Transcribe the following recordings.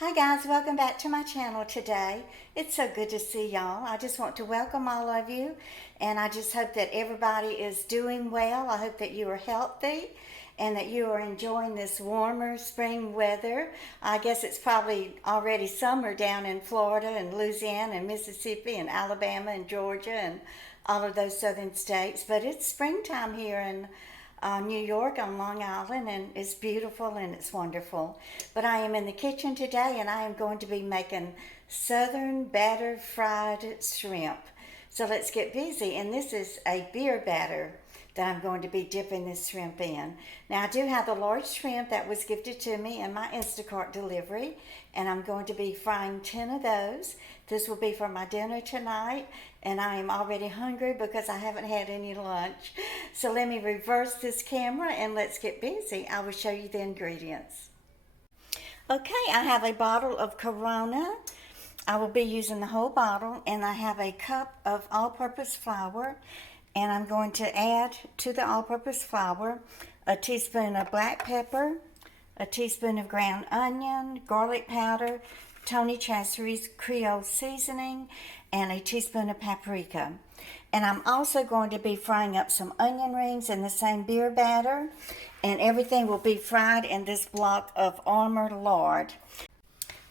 Hi guys, welcome back to my channel today. It's so good to see y'all. I just want to welcome all of you, and I just hope that everybody is doing well. I hope that you are healthy and that you are enjoying this warmer spring weather. I guess it's probably already summer down in Florida and Louisiana and Mississippi and Alabama and Georgia and all of those southern states, but it's springtime here in New York on Long Island, and it's beautiful and it's wonderful. But I am in the kitchen today and I am going to be making southern battered fried shrimp. So let's get busy. And this is a beer batter that I'm going to be dipping this shrimp in. Now I do have the Lard shrimp that was gifted to me in my Instacart delivery, and I'm going to be frying 10 of those. This will be for my dinner tonight, and I am already hungry because I haven't had any lunch. So let me reverse this camera and let's get busy. I will show you the ingredients. Okay, I have a bottle of Corona. I will be using the whole bottle, and I have a cup of all-purpose flour, and I'm going to add to the all-purpose flour a teaspoon of black pepper, a teaspoon of ground onion, garlic powder, Tony Chachere's Creole seasoning, and a teaspoon of paprika. And I'm also going to be frying up some onion rings in the same beer batter, and everything will be fried in this block of Armour lard.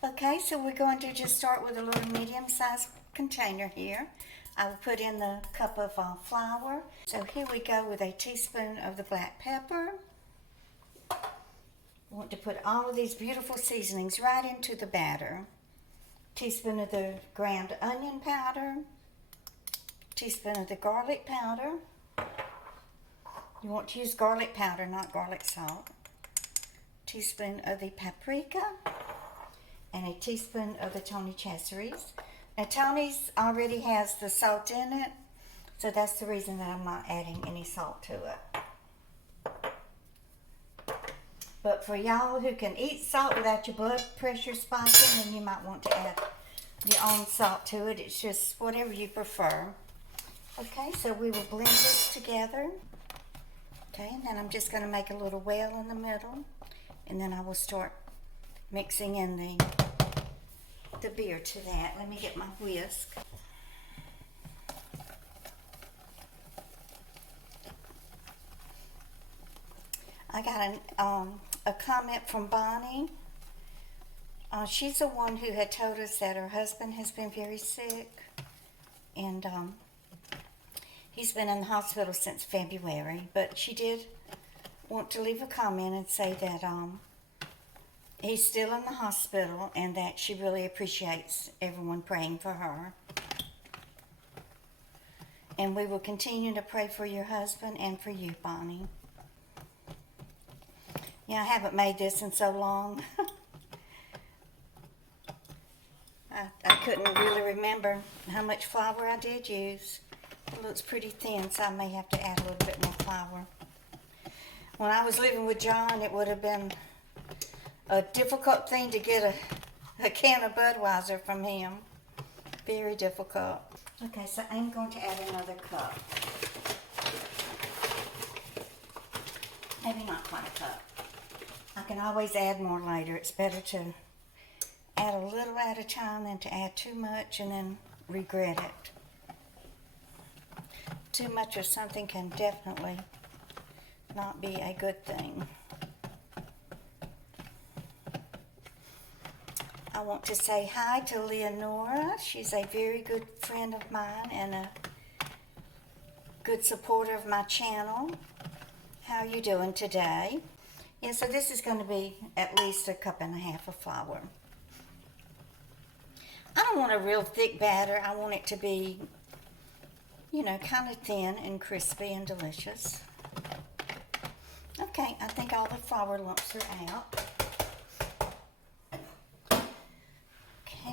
Okay, so we're going to just start with a little medium-sized container here. I will put in the cup of flour. So here we go with a teaspoon of the black pepper. Want to put all of these beautiful seasonings right into the batter. Teaspoon of the ground onion powder. Teaspoon of the garlic powder. You want to use garlic powder, not garlic salt. Teaspoon of the paprika. And a teaspoon of the Tony Chachere's. Now Tony's already has the salt in it, so that's the reason that I'm not adding any salt to it. But for y'all who can eat salt without your blood pressure spiking, then you might want to add your own salt to it. It's just whatever you prefer. Okay, so we will blend this together. Okay, and then I'm just going to make a little well in the middle, and then I will start mixing in the beer to that. Let me get my whisk. I got a comment from Bonnie. She's the one who had told us that her husband has been very sick, and he's been in the hospital since February, but she did want to leave a comment and say that he's still in the hospital and that she really appreciates everyone praying for her. And we will continue to pray for your husband and for you, Bonnie. Yeah, I haven't made this in so long. I couldn't really remember how much flour I did use. It looks pretty thin, so I may have to add a little bit more flour. When I was living with John, it would have been a difficult thing to get a can of Budweiser from him. Very difficult. Okay, so I'm going to add another cup. Maybe not quite a cup. I can always add more later. It's better to add a little at a time than to add too much and then regret it. Too much of something can definitely not be a good thing. I want to say hi to Leonora. She's a very good friend of mine and a good supporter of my channel. How are you doing today? Yeah, so this is going to be at least a cup and a half of flour. I don't want a real thick batter. I want it to be, you know, kind of thin and crispy and delicious. Okay, I think all the flour lumps are out.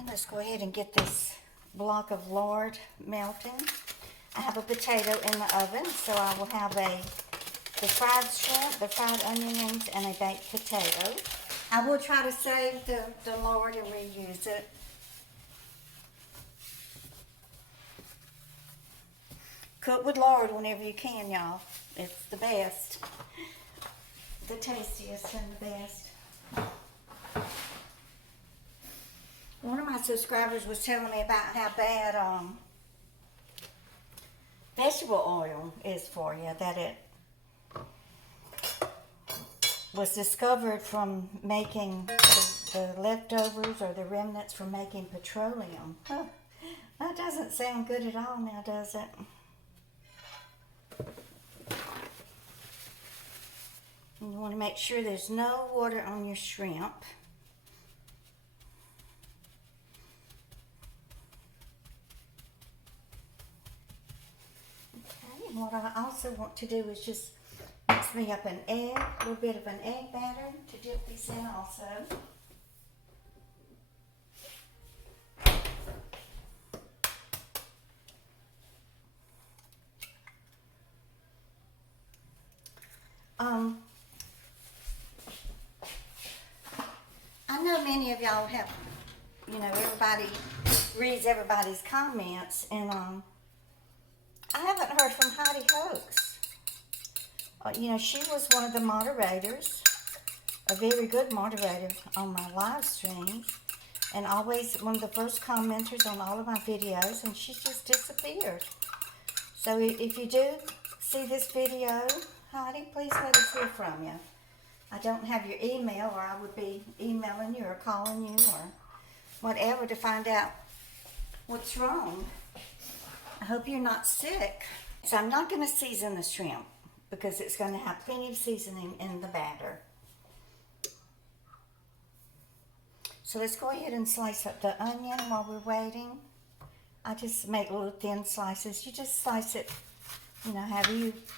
Let's go ahead and get this block of lard melting. I have a potato in the oven, so I will have the fried shrimp, the fried onion rings, and a baked potato. I will try to save the lard and reuse it. Cook with lard whenever you can, y'all. It's the best. The tastiest and the best. my subscribers was telling me about how bad vegetable oil is for you, that it was discovered from making the leftovers or the remnants from making petroleum. Huh. That doesn't sound good at all now, does it? You want to make sure there's no water on your shrimp. Okay, and what I also want to do is just mix me up an egg, a little bit of an egg batter to dip these in also. I know many of y'all have, everybody reads everybody's comments, and I haven't heard from Heidi Hoax. She was one of the moderators, a very good moderator on my live streams, and always one of the first commenters on all of my videos, and she's just disappeared. So if you do see this video, Heidi, please let us hear from you. I don't have your email, or I would be emailing you or calling you or whatever to find out what's wrong. I hope you're not sick. So I'm not going to season the shrimp because it's going to have plenty of seasoning in the batter. So let's go ahead and slice up the onion while we're waiting. I just make little thin slices. You just slice it,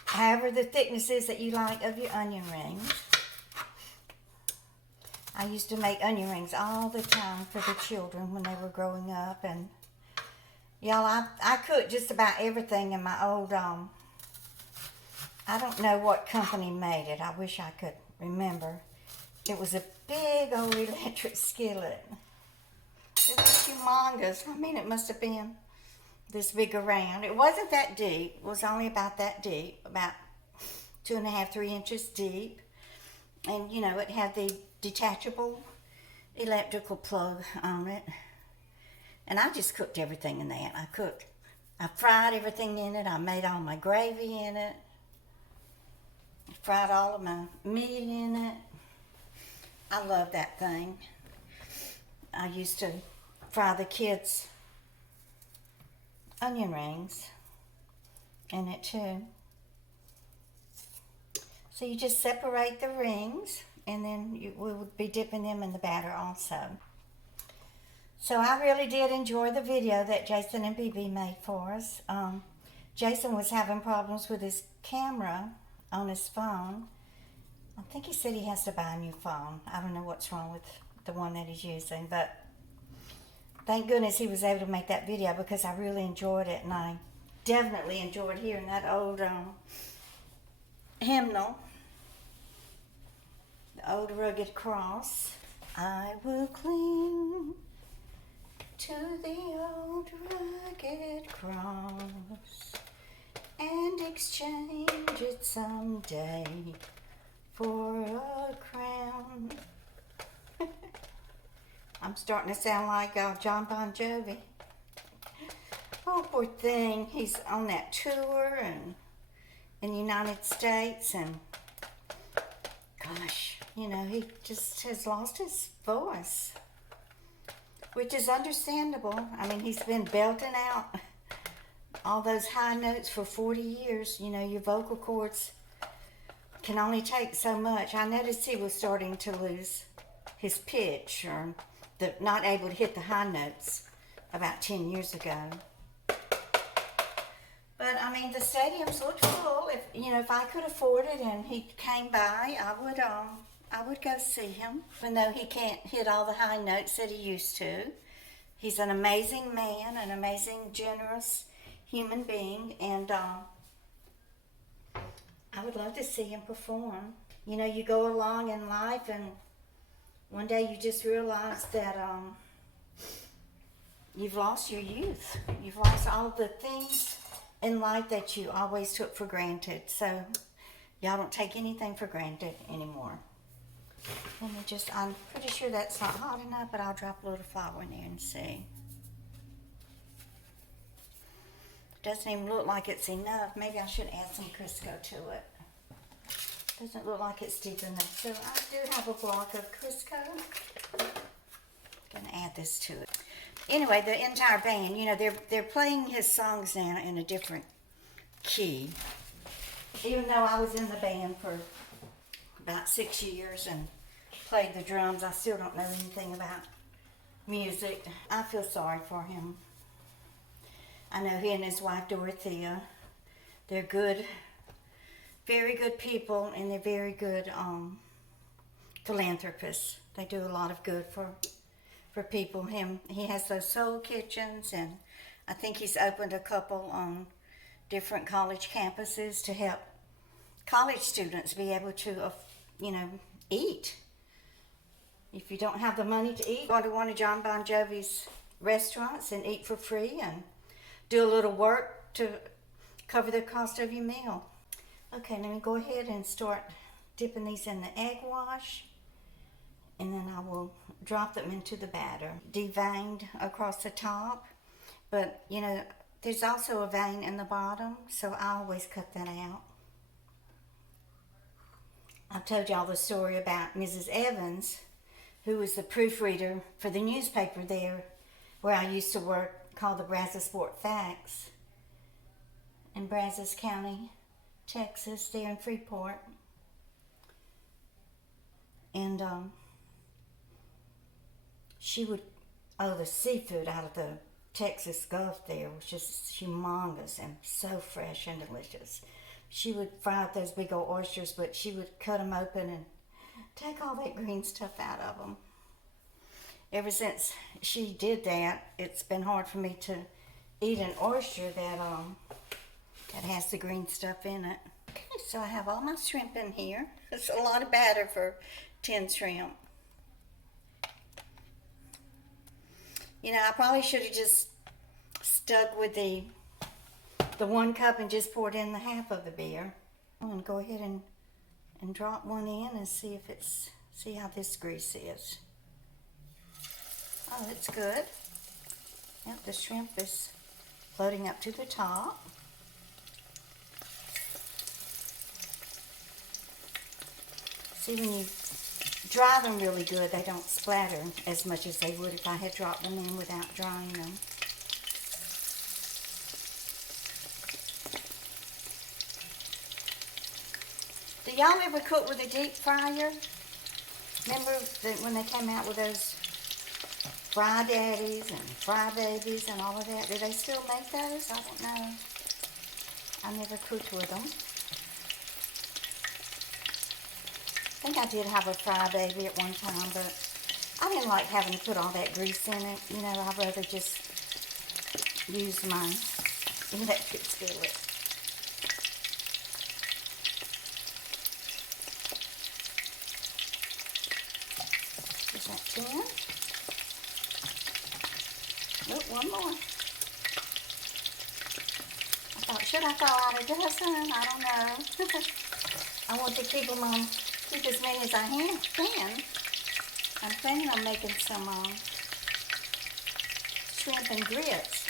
however the thickness is that you like of your onion rings. I used to make onion rings all the time for the children when they were growing up, and y'all, I cooked just about everything in my old, I don't know what company made it. I wish I could remember. It was a big old electric skillet. It was humongous. I mean, it must have been this big around. It wasn't that deep. It was only about that deep, about 2.5, 3 inches deep. And, it had the detachable electrical plug on it. And I just cooked everything in that. I fried everything in it. I made all my gravy in it. I fried all of my meat in it. I love that thing. I used to fry the kids' onion rings in it too. So you just separate the rings, and then we would be dipping them in the batter also. So I really did enjoy the video that Jason and BB made for us. Jason was having problems with his camera on his phone. I think he said he has to buy a new phone. I don't know what's wrong with the one that he's using, but thank goodness he was able to make that video because I really enjoyed it, and I definitely enjoyed hearing that old hymnal. The old rugged cross. I will cling to the old rugged cross and exchange it someday for a crown. I'm starting to sound like John Bon Jovi. Oh, poor thing. He's on that tour and in the United States, and gosh, he just has lost his voice, which is understandable. I mean, he's been belting out all those high notes for 40 years. Your vocal cords can only take so much. I noticed he was starting to lose his pitch, or not able to hit the high notes about 10 years ago. But I mean, the stadiums looked full. If I could afford it and he came by, I would go see him. Even though he can't hit all the high notes that he used to, he's an amazing man, an amazing, generous human being, and I would love to see him perform. You go along in life, and one day you just realize that you've lost your youth. You've lost all the things in life that you always took for granted. So y'all don't take anything for granted anymore. Let me just, I'm pretty sure that's not hot enough, but I'll drop a little flour in there and see. Doesn't even look like it's enough. Maybe I should add some Crisco to it. Doesn't look like it's deep enough. So I do have a block of Crisco. Gonna add this to it. Anyway, the entire band, you know, they're playing his songs now in a different key. Even though I was in the band for about 6 years and played the drums, I still don't know anything about music. I feel sorry for him. I know he and his wife Dorothea, they're good, very good people, and they're very good philanthropists. They do a lot of good for people. He has those soul kitchens, and I think he's opened a couple on different college campuses to help college students be able to, you know, eat. If you don't have the money to eat, go to one of John Bon Jovi's restaurants and eat for free and do a little work to cover the cost of your meal. Okay, let me go ahead and start dipping these in the egg wash, and then I will drop them into the batter. Deveined across the top, but you know, there's also a vein in the bottom, so I always cut that out. I've told y'all the story about Mrs. Evans, who was the proofreader for the newspaper there where I used to work, called the Brazos Sport Facts, in Brazos County, Texas, there in Freeport. And she would, the seafood out of the Texas Gulf there was just humongous and so fresh and delicious. She would fry up those big old oysters, but she would cut them open and take all that green stuff out of them. Ever since she did that, it's been hard for me to eat an oyster that has the green stuff in it. Okay, so I have all my shrimp in here. It's a lot of batter for 10 shrimp. You know, I probably should have just stuck with the 1 cup and just poured in the half of the beer. I'm gonna go ahead and drop one in and see how this grease is. Oh, it's good. Yep, the shrimp is floating up to the top. See, when you dry them really good, they don't splatter as much as they would if I had dropped them in without drying them. Do y'all ever cook with a deep fryer? Remember when they came out with those Fry Daddies and Fry Babies and all of that? Do they still make those? I don't know. I never cooked with them. I think I did have a Fry Baby at one time, but I didn't like having to put all that grease in it. You know, I'd rather just use my electric skillet. Is that 10? Look, one more. I thought, should I throw out a dozen? I don't know. I want to keep as many as I can. I'm planning on making some shrimp and grits.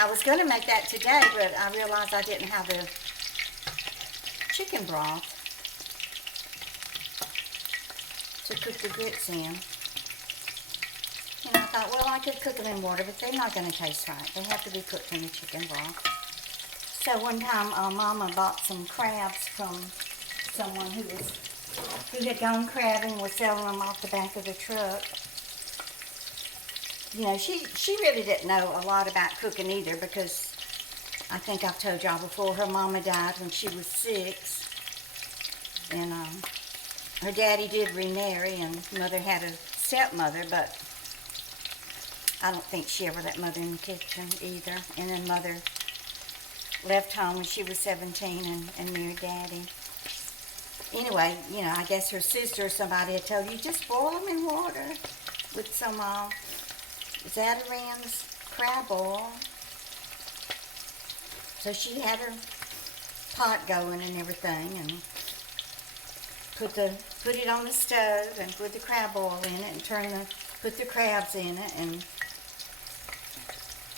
I was going to make that today, but I realized I didn't have the chicken broth to cook the grits in. And I thought, well, I could cook them in water, but they're not going to taste right. They have to be cooked in the chicken broth. So one time, Mama bought some crabs from someone who had gone crabbing, was selling them off the back of the truck. You know, she really didn't know a lot about cooking either, because I think I've told y'all before, her mama died when she was 6. And her daddy did remarry, and mother had a stepmother, but I don't think she ever let mother in the kitchen either. And then mother left home when she was 17 and married daddy. Anyway, you know, I guess her sister or somebody had told you, just boil them in water with some Zatarain's crab oil. So she had her pot going and everything, and put it on the stove and put the crab oil in it and put the crabs in it and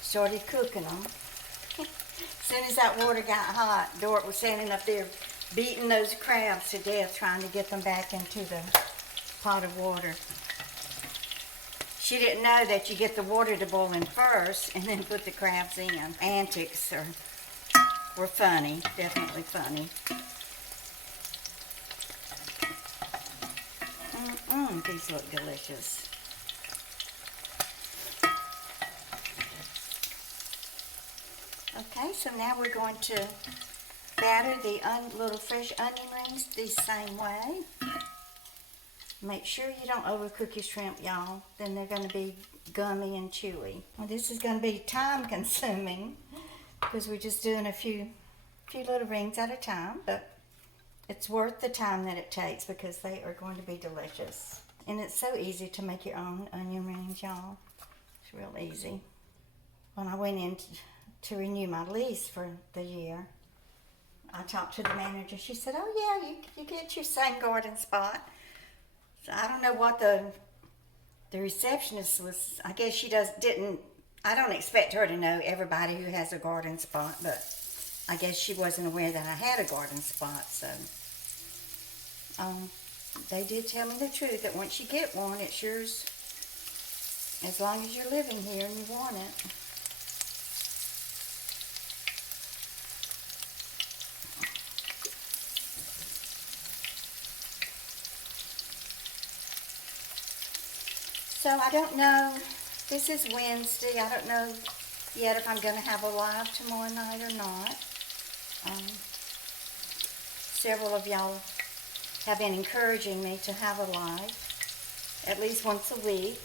started cooking them. As soon as that water got hot, Dort was standing up there beating those crabs to death, trying to get them back into the pot of water. She didn't know that you get the water to boiling first and then put the crabs in. Antics were funny, definitely funny. These look delicious. Okay, so now we're going to batter the little fresh onion rings the same way. Make sure you don't overcook your shrimp, y'all. Then they're going to be gummy and chewy. Well, this is going to be time consuming because we're just doing a few little rings at a time, but it's worth the time that it takes because they are going to be delicious. And it's so easy to make your own onion rings, y'all. It's real easy. When I went in to renew my lease for the year, I talked to the manager. She said, oh yeah, you get your same garden spot. So I don't know what the receptionist was. I guess she didn't. I don't expect her to know everybody who has a garden spot, but I guess she wasn't aware that I had a garden spot. So they did tell me the truth that once you get one, it's yours as long as you're living here and you want it. So I don't know, this is Wednesday, I don't know yet if I'm going to have a live tomorrow night or not. Several of y'all have been encouraging me to have a live at least once a week.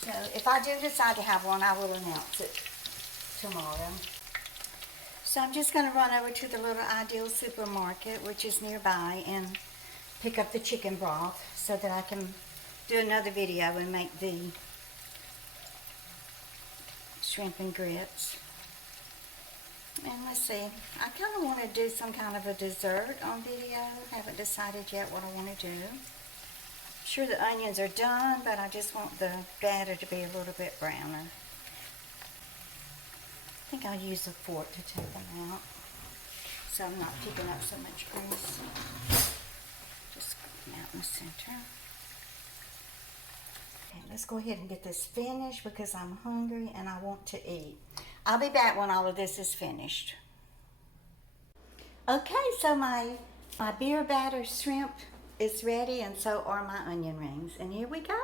So if I do decide to have one, I will announce it tomorrow. So I'm just going to run over to the little Ideal supermarket, which is nearby, and pick up the chicken broth so that I can do another video and make the shrimp and grits. And let's see, I kind of want to do some kind of a dessert on video. Haven't decided yet what I want to do. Sure, the onions are done, but I just want the batter to be a little bit browner. I think I'll use a fork to take them out so I'm not picking up so much grease. Just out in the center. Okay, let's go ahead and get this finished because I'm hungry and I want to eat. I'll be back when all of this is finished. Okay, so my beer batter shrimp is ready, and so are my onion rings. And here we go.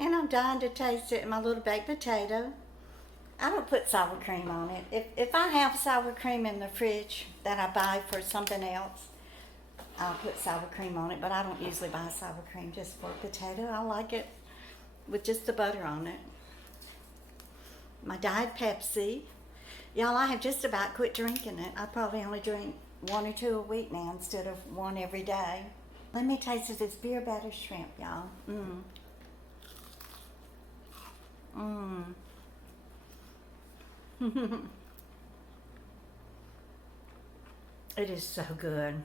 And I'm dying to taste it. My little baked potato. I don't put sour cream on it. If I have sour cream in the fridge that I buy for something else, I'll put sour cream on it, but I don't usually buy sour cream just for potato. I like it with just the butter on it. My Diet Pepsi. Y'all, I have just about quit drinking it. I probably only drink 1 or 2 a week now instead of 1 every day. Let me taste this beer batter shrimp, y'all. It is so good.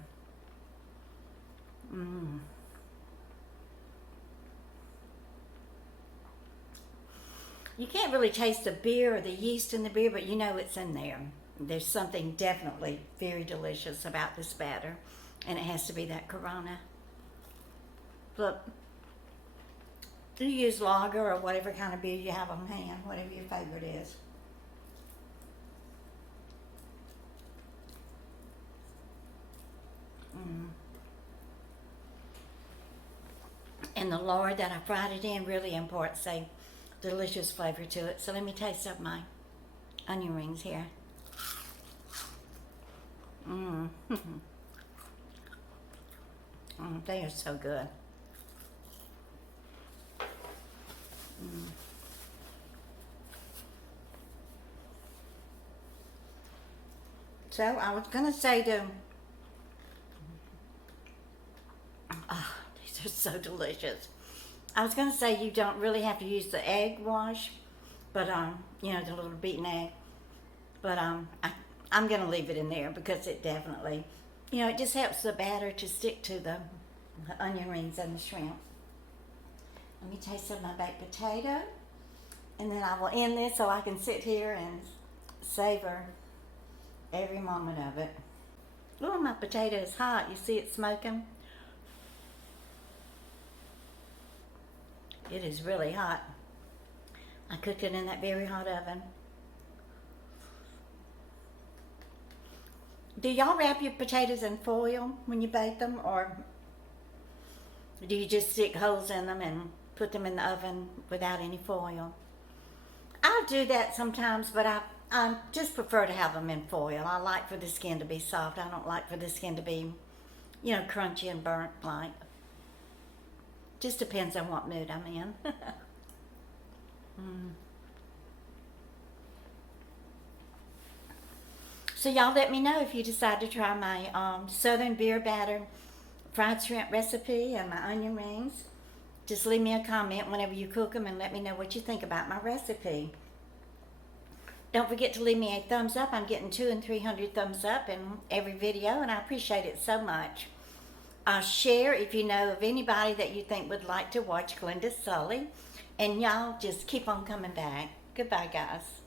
You can't really taste the beer or the yeast in the beer, but you know it's in there. There's something definitely very delicious about this batter, and it has to be that Corona. But you use lager or whatever kind of beer you have on hand, whatever your favorite is. And the lard that I fried it in really imparts a delicious flavor to it. So let me taste up my onion rings here. They are so good. So I was gonna say these are so delicious. I was going to say you don't really have to use the egg wash, but you know, the little beaten egg. But I'm going to leave it in there because it definitely, you know, it just helps the batter to stick to the onion rings and the shrimp. Let me taste some of my baked potato, and then I will end this so I can sit here and savor every moment of it. Oh, my potato is hot. You see it smoking? It is really hot. I cooked it in that very hot oven. Do y'all wrap your potatoes in foil when you bake them, or do you just stick holes in them and put them in the oven without any foil? I'll do that sometimes, but I just prefer to have them in foil. I like for the skin to be soft. I don't like for the skin to be, you know, crunchy and burnt like. Just depends on what mood I'm in. So y'all let me know if you decide to try my Southern beer batter fried shrimp recipe and my onion rings. Just leave me a comment whenever you cook them and let me know what you think about my recipe. Don't forget to leave me a thumbs up. I'm getting 200 and 300 thumbs up in every video, and I appreciate it so much. Share if you know of anybody that you think would like to watch Glenda Sully. And y'all just keep on coming back. Goodbye, guys.